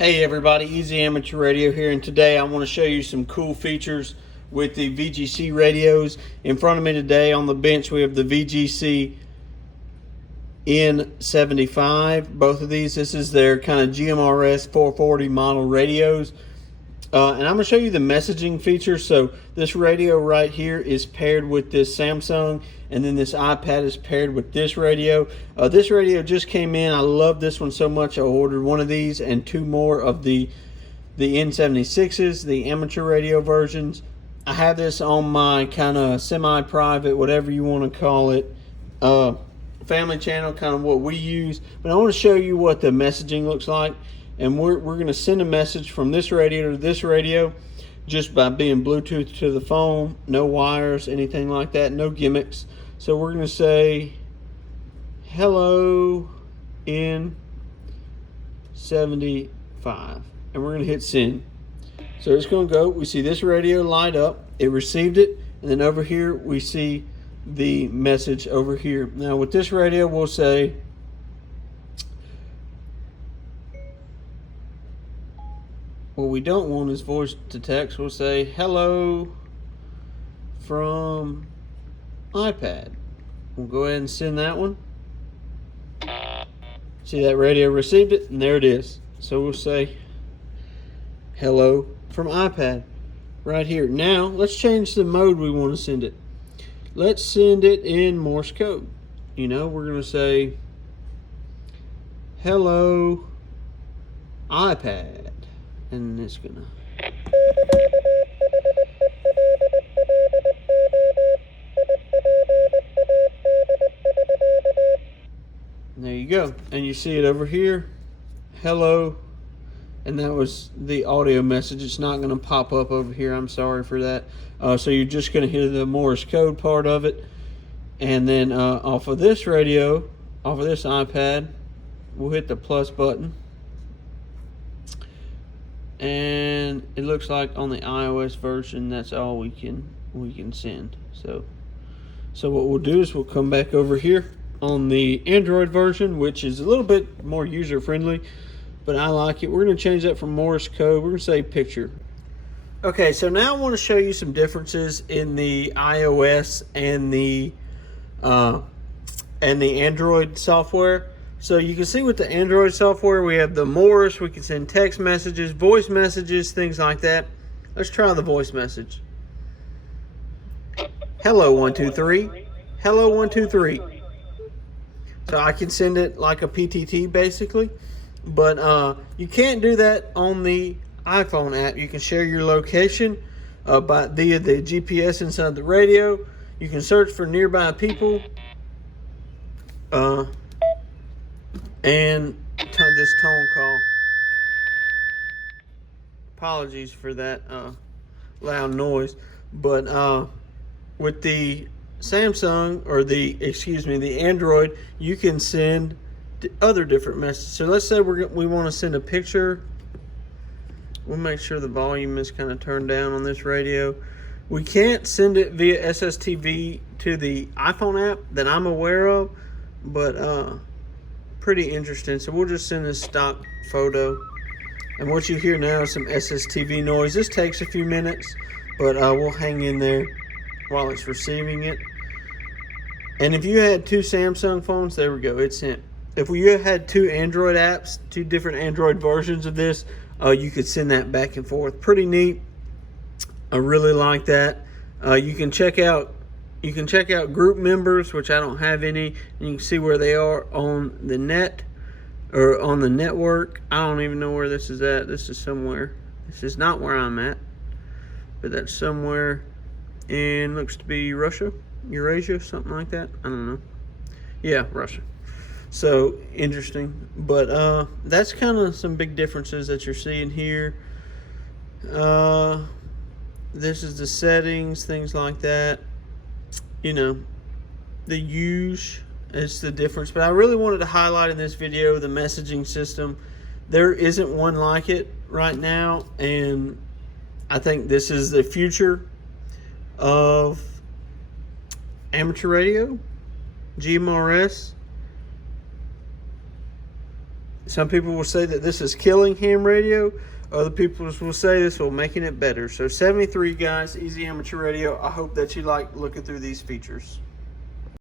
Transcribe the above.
Hey everybody, Easy Amateur Radio here, and today I want to show you some cool features with the VGC radios. In front of me today on the bench we have the VGC N75. Both of these, this is their kind of GMRS 440 model radios. And I'm going to show you the messaging features. So this radio right here is paired with this Samsung, and then this iPad is paired with this radio. This radio just came in. I love this one so much. I ordered one of these and two more of the N76s, the amateur radio versions. I have this on my kind of semi-private, whatever you want to call it, family channel, kind of what we use. But I want to show you what the messaging looks like. And we're going to send a message from this radio to this radio just by being Bluetooth to the phone. No wires, anything like that, no gimmicks. So we're going to say, hello N75. And we're going to hit send. So it's going to go. We see this radio light up. It received it. And then over here, we see the message over here. Now with this radio, we'll say, what we don't want is voice to text. We'll say hello from iPad. We'll go ahead and send that one. See, that radio received it, and there it is. So we'll say hello from iPad right here. Now let's change the mode we want to send it. Let's send it in Morse code. We're going to say hello iPad. And it's gonna. And there you go. And you see it over here. Hello. And that was the audio message. It's not going to pop up over here. I'm sorry for that. So you're just going to hear the Morse code part of it. And then off of this radio, off of this iPad, we'll hit the plus button. And it looks like on the iOS version, that's all we can send. So what we'll do is we'll come back over here on the Android version, which is a little bit more user friendly, but I like it. We're going to change that from Morse code. We're going to say picture. Okay, so now I want to show you some differences in the iOS and the Android software. So you can see with the Android software, we have the Morse, we can send text messages, voice messages, things like that. Let's try the voice message. Hello 123. Hello 123. So I can send it like a PTT basically, but you can't do that on the iPhone app. You can share your location via the GPS inside the radio. You can search for nearby people. And this tone call. Apologies for that loud noise. But with the Samsung, or the Android, you can send other different messages. So let's say we want to send a picture. We'll make sure the volume is kind of turned down on this radio. We can't send it via SSTV to the iPhone app that I'm aware of, but pretty interesting. So we'll just send this stock photo, and what you hear now is some SSTV noise. This takes a few minutes, but we'll hang in there while it's receiving it. And if you had two Samsung phones, there we go, it's sent. If you had two Android apps, two different Android versions of this, you could send that back and forth. Pretty neat. I really like that. You can check out group members, which I don't have any, and you can see where they are on the net or on the network. I don't even know where this is at. This is somewhere. This is not where I'm at, but that's somewhere in, looks to be Russia, Eurasia, something like that. I don't know. Yeah, Russia. So interesting, but that's kind of some big differences that you're seeing here. This is the settings, things like that. The use is the difference, but I really wanted to highlight in this video the messaging system. There isn't one like it right now, and I think this is the future of amateur radio, GMRS. Some people will say that this is killing ham radio. Other people will say this will making it better. So 73 guys, easy amateur radio. I hope that you like looking through these features.